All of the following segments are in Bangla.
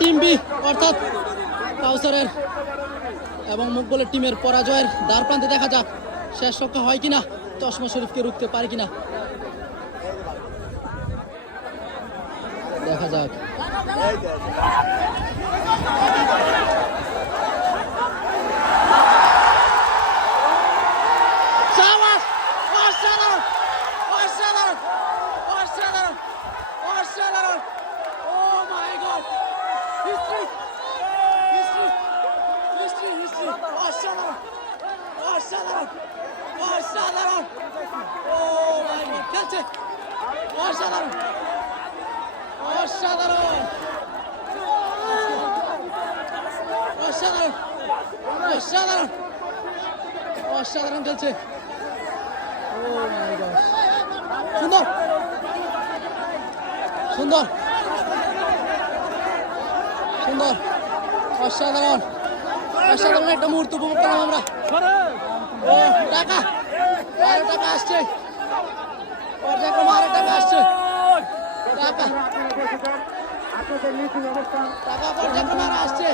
টিম বি অর্থাৎ কাউসারের এবং মুকবলের টিমের পরাজয়ের দ্বার প্রান্তে। দেখা যাক শেষ রক্ষা হয় কিনা, চশমা শরীফকে রুখতে পারে কিনা, দেখা যাক। অসাধারণ, ও মাই গড, খেলছে অসাধারণ, অসাধারণ, অসাধারণ, অসাধারণ, অসাধারণ খেলছে। ও মাই গড, সুন্দর সুন্দর সুন্দর, অসাধারণ অসাধারণ একটা মুহূর্ত উপভোগ করলাম আমরা। ও টাকা, আরো টাকা আসছে, পর্যায়ক্রমে আরো টাকা আসছে, টাকা টাকা পর্যায়ক্রমে আরো আসছে।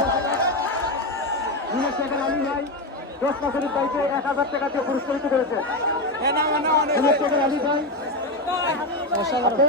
অসাধারণ।